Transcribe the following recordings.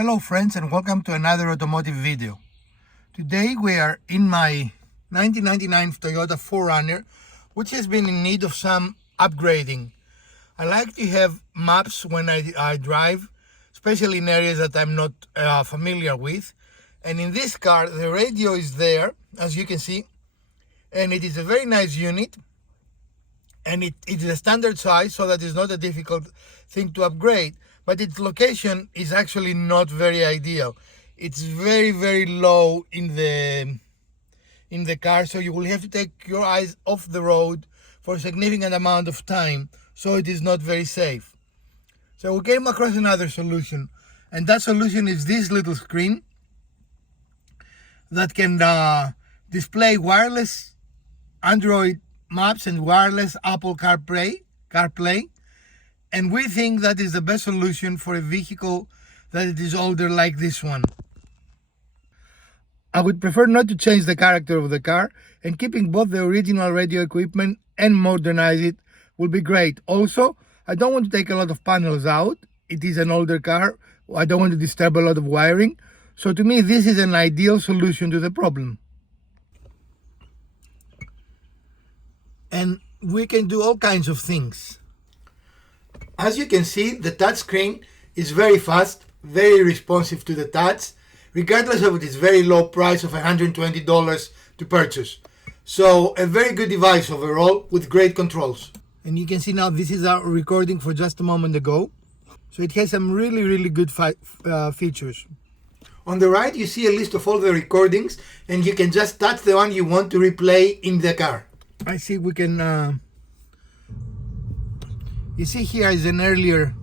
Hello friends, and welcome to another automotive video. Today we are in my 1999 Toyota 4Runner, which has been in need of some upgrading. I like to have maps when I drive, especially in areas that I'm not familiar with. And in this car the radio is there, as you can see, and it is a very nice unit, and it is a standard size, so that is not a difficult thing to upgrade. But its location is actually not very ideal. It's very low in the car, so you will have to take your eyes off the road for a significant amount of time, so it is not very safe. So we came across another solution, and that solution is this little screen that can display wireless Android maps and wireless Apple CarPlay. And we think that is the best solution for a vehicle that it is older like this one. I would prefer not to change the character of the car, and keeping both the original radio equipment and modernize it will be great. Also, I don't want to take a lot of panels out. It is an older car. I don't want to disturb a lot of wiring. So to me, this is an ideal solution to the problem. And we can do all kinds of things. As you can see, the touch screen is very fast, very responsive to the touch, regardless of its very low price of $120 to purchase. So a very good device overall with great controls. And you can see now this is our recording for just a moment ago. So it has some really good features. On the right you see a list of all the recordings, and you can just touch the one you want to replay in the car. I see we can you see here is an earlier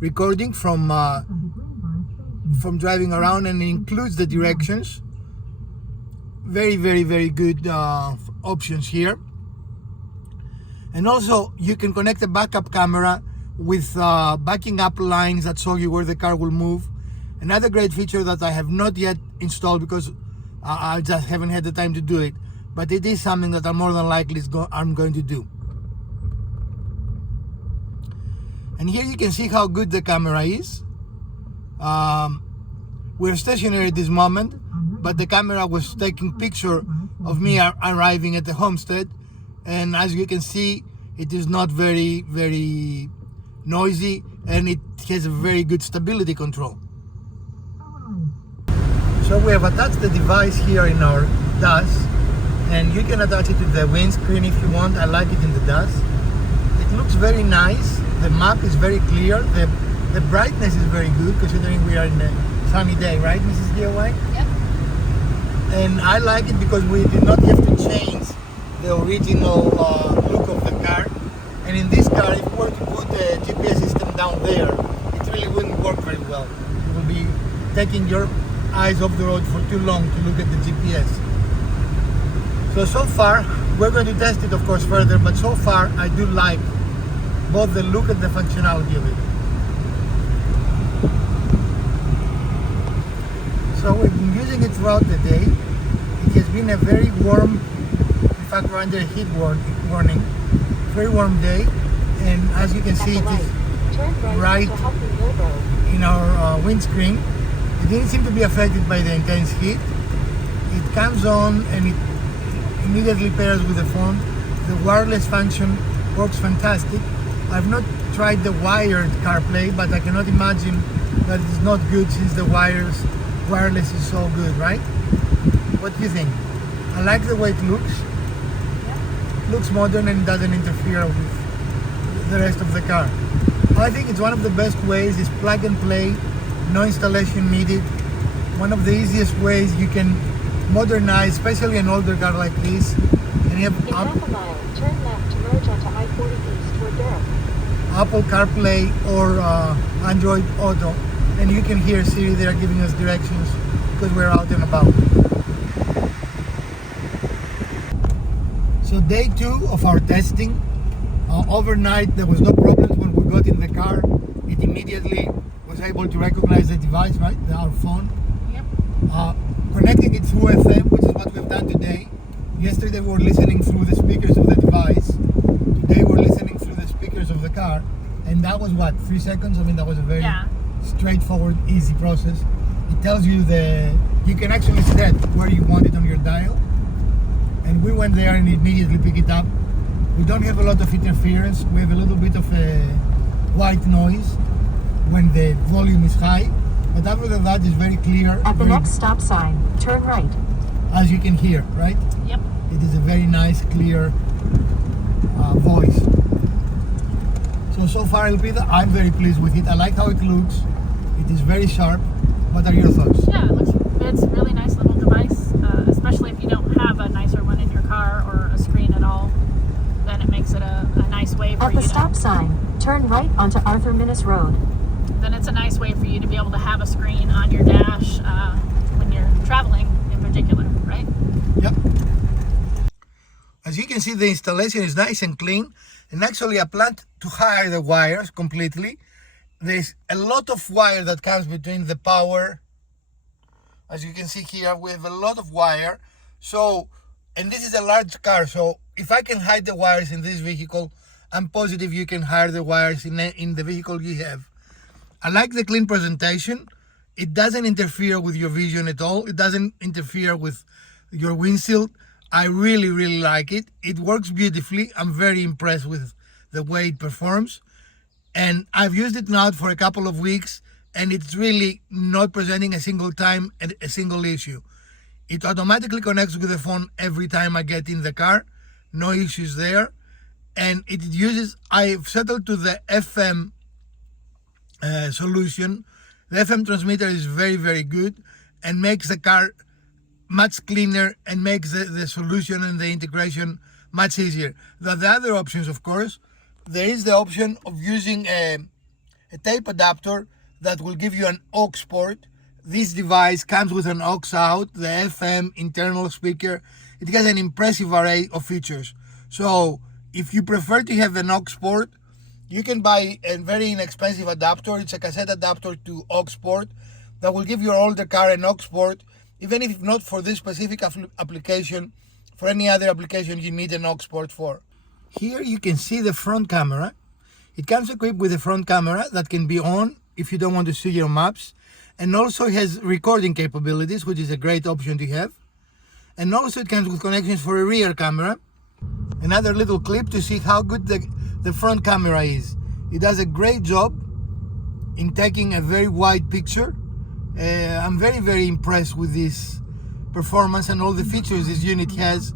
recording from driving around, and it includes the directions. Very good options here. And also you can connect a backup camera with backing up lines that show you where the car will move. Another great feature that I have not yet installed because I just haven't had the time to do it, but it is something that I'm more than likely I'm going to do. And here you can see how good the camera is. We're stationary at this moment, but the camera was taking picture of me arriving at the homestead, and as you can see, it is not very noisy, and it has a very good stability control. So we have attached the device here in our dash, and you can attach it to the windscreen if you want. I like it in the dash. It looks very nice. The map is very clear. The brightness is very good, considering we are in a sunny day, right, Mrs. DIY? Yep. And I like it because we did not have to change the original look of the car. And in this car, if we were to put a GPS system down there, it really wouldn't work very well. You will be taking your eyes off the road for too long to look at the GPS. So far, we're going to test it of course further, but so far I do like both the look and the functionality of it. So we've been using it throughout the day. It has been a very warm, in fact we're under a heat warning, very warm day, and as you can see it is right in our windscreen. It didn't seem to be affected by the intense heat. It comes on and it immediately pairs with the phone. The wireless function works fantastic. I've not tried the wired CarPlay, but I cannot imagine that it's not good since the wireless is so good, right? What do you think? I like the way it looks. It looks modern and doesn't interfere with the rest of the car. I think it's one of the best ways. Is plug and play, no installation needed. One of the easiest ways you can modernize, especially an older car like this, and you have in half a mile, turn left to merge onto I-40 East toward Durham. Apple CarPlay or Android Auto, and you can hear Siri there giving us directions because we're out and about. So day 2 of our testing. Overnight there was no problems when we got in the car. It immediately was able to recognize the device, right? Our phone. Yep. Connecting it through FM, which is what we've done today. Yesterday we were listening through the speakers of the device. Today we're listening through the speakers of the car. And that was what, 3 seconds? I mean, that was a very straightforward, easy process. It tells you you can actually set where you want it on your dial. And we went there and immediately pick it up. We don't have a lot of interference. We have a little bit of a white noise when the volume is high. But other than that, it's very clear. At the next stop sign, turn right. As you can hear, right? Yep. It is a very nice, clear voice. So far, Elpida, I'm very pleased with it. I like how it looks. It is very sharp. What are your thoughts? Yeah, it's a really nice little device, especially if you don't have a nicer one in your car or a screen at all. Then it makes it a nice way for At you the stop sign, turn right onto Arthur Minnis Road. Then it's a nice way for you to be able to have a screen on your dash when you're traveling in particular, right? Yep. As you can see, the installation is nice and clean. And actually, I planned to hide the wires completely. There's a lot of wire that comes between the power. As you can see here, we have a lot of wire. So, and this is a large car. So if I can hide the wires in this vehicle, I'm positive you can hide the wires in the vehicle you have. I like the clean presentation. It doesn't interfere with your vision at all. It doesn't interfere with your windshield. I really, really like it. It works beautifully. I'm very impressed with the way it performs. And I've used it now for a couple of weeks, and it's really not presenting a single time a single issue. It automatically connects with the phone every time I get in the car. No issues there. And it uses, I've settled to the FM solution. The FM transmitter is very, very good and makes the car much cleaner and makes the solution and the integration much easier. The other options, of course, there is the option of using a tape adapter that will give you an aux port. This device comes with an aux out, the FM internal speaker. It has an impressive array of features. So if you prefer to have an aux port, you can buy a very inexpensive adapter. It's a cassette adapter to aux port that will give your older car an aux port. Even if not for this specific application, for any other application you need an aux port for. Here you can see the front camera. It comes equipped with a front camera that can be on if you don't want to see your maps, and also has recording capabilities, which is a great option to have. And also it comes with connections for a rear camera. Another little clip to see how good the front camera is. It does a great job in taking a very wide picture. I'm very, very impressed with this performance and all the features this unit has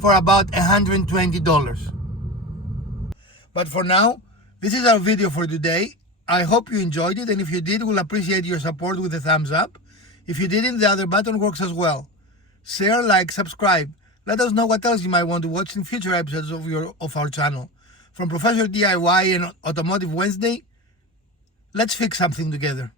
for about $120. But for now, this is our video for today. I hope you enjoyed it, and if you did, we'll appreciate your support with a thumbs up. If you didn't, the other button works as well. Share, like, subscribe. Let us know what else you might want to watch in future episodes of our channel. From Professor DIY and Automotive Wednesday, let's fix something together.